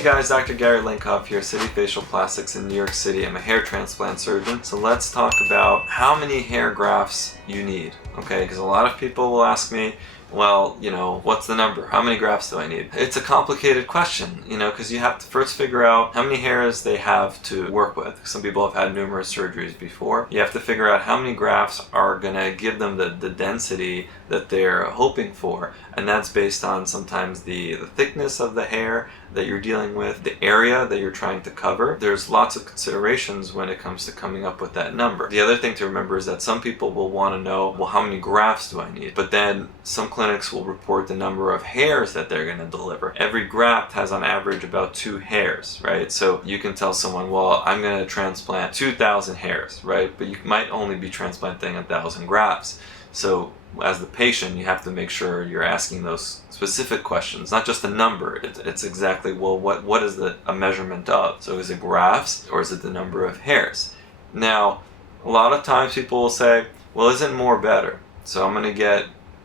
Hey guys, Dr. Gary Linkov here, City Facial Plastics in New York City. I'm a hair transplant surgeon. So let's talk about how many hair grafts you need, okay? Because a lot of people will ask me, well, what's the number? How many grafts do I need? It's a complicated question, because you have to first figure out how many hairs they have to work with. Some people have had numerous surgeries before. You have to figure out how many grafts are going to give them the density that they're hoping for. And that's based on sometimes the thickness of the hair that you're dealing with, the area that you're trying to cover. There's lots of considerations when it comes to coming up with that number. The other thing to remember is that some people will want to know, well, how many grafts do I need? But then some clinics will report the number of hairs that they're going to deliver. Every graft has on average about 2 hairs, right? So you can tell someone, well, I'm going to transplant 2,000 hairs, right? But you might only be transplanting 1,000 grafts. So as the patient, you have to make sure you're asking those specific questions, not just a number. It's exactly, well, what is a measurement of? So is it grafts or is it the number of hairs? Now, a lot of times people will say, well, isn't more better? So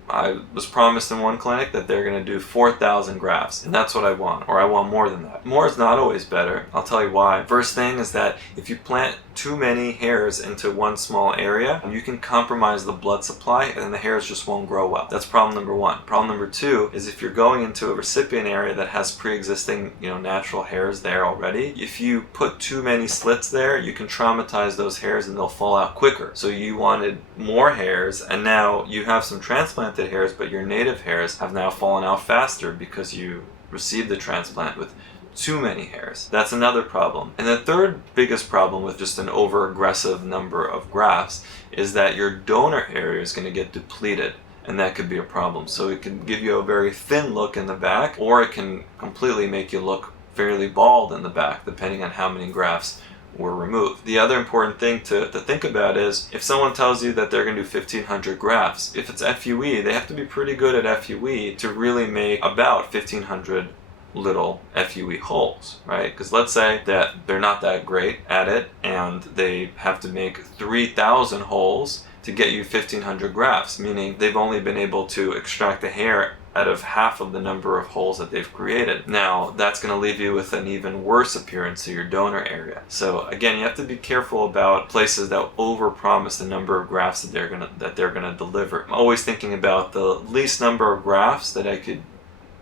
I was promised in one clinic that they're going to do 4,000 grafts, and that's what I want, or I want more than that. More is not always better. I'll tell you why. First thing is that if you plant too many hairs into one small area, you can compromise the blood supply and the hairs just won't grow well. That's problem number one. Problem number two is if you're going into a recipient area that has pre-existing, natural hairs there already, if you put too many slits there, you can traumatize those hairs and they'll fall out quicker. So you wanted more hairs, and now you have some transplanted hairs, but your native hairs have now fallen out faster because you received the transplant with too many hairs. That's another problem. And the third biggest problem with just an over-aggressive number of grafts is that your donor area is going to get depleted, and that could be a problem. So it can give you a very thin look in the back, or it can completely make you look fairly bald in the back, depending on how many grafts were removed. The other important thing to think about is if someone tells you that they're going to do 1,500 grafts, if it's FUE, they have to be pretty good at FUE to really make about 1,500 little FUE holes, right? Because let's say that they're not that great at it and they have to make 3,000 holes to get you 1,500 grafts, meaning they've only been able to extract the hair out of half of the number of holes that they've created. Now, that's going to leave you with an even worse appearance to your donor area. So again, you have to be careful about places that overpromise the number of grafts that they're going to deliver. I'm always thinking about the least number of grafts that I could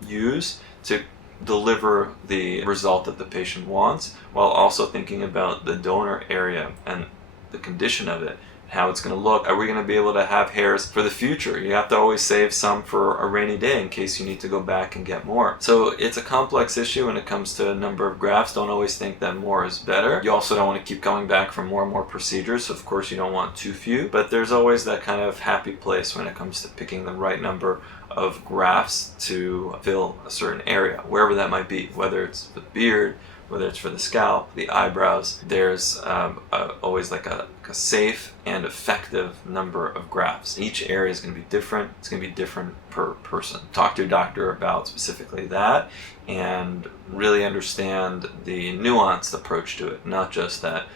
use to deliver the result that the patient wants, while also thinking about the donor area and the condition of it, how it's going to look. Are we going to be able to have hairs for the future? You have to always save some for a rainy day in case you need to go back and get more. So it's a complex issue when it comes to a number of grafts. Don't always think that more is better. You also don't want to keep coming back for more and more procedures, so of course you don't want too few, but there's always that kind of happy place when it comes to picking the right number of grafts to fill a certain area, wherever that might be, whether it's the beard, whether it's for the scalp, the eyebrows. There's always like a safe and effective number of grafts. Each area is going to be different. It's going to be different per person. Talk to your doctor about specifically that and really understand the nuanced approach to it, not just that,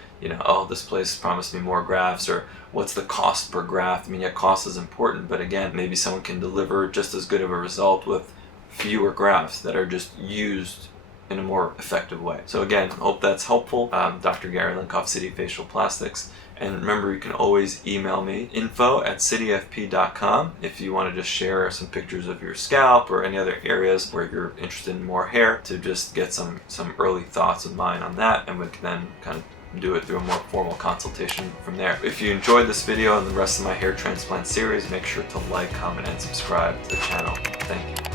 oh, this place promised me more grafts, or what's the cost per graft. I mean, yeah, cost is important, but again, maybe someone can deliver just as good of a result with fewer grafts that are just used in a more effective way. So again, hope that's helpful. Dr. Gary Linkov, City Facial Plastics. And remember, you can always email me, info@cityfp.com, if you want to just share some pictures of your scalp or any other areas where you're interested in more hair, to just get some early thoughts of mine on that, and we can then kind of do it through a more formal consultation from there. If you enjoyed this video and the rest of my hair transplant series, make sure to like, comment, and subscribe to the channel. Thank you.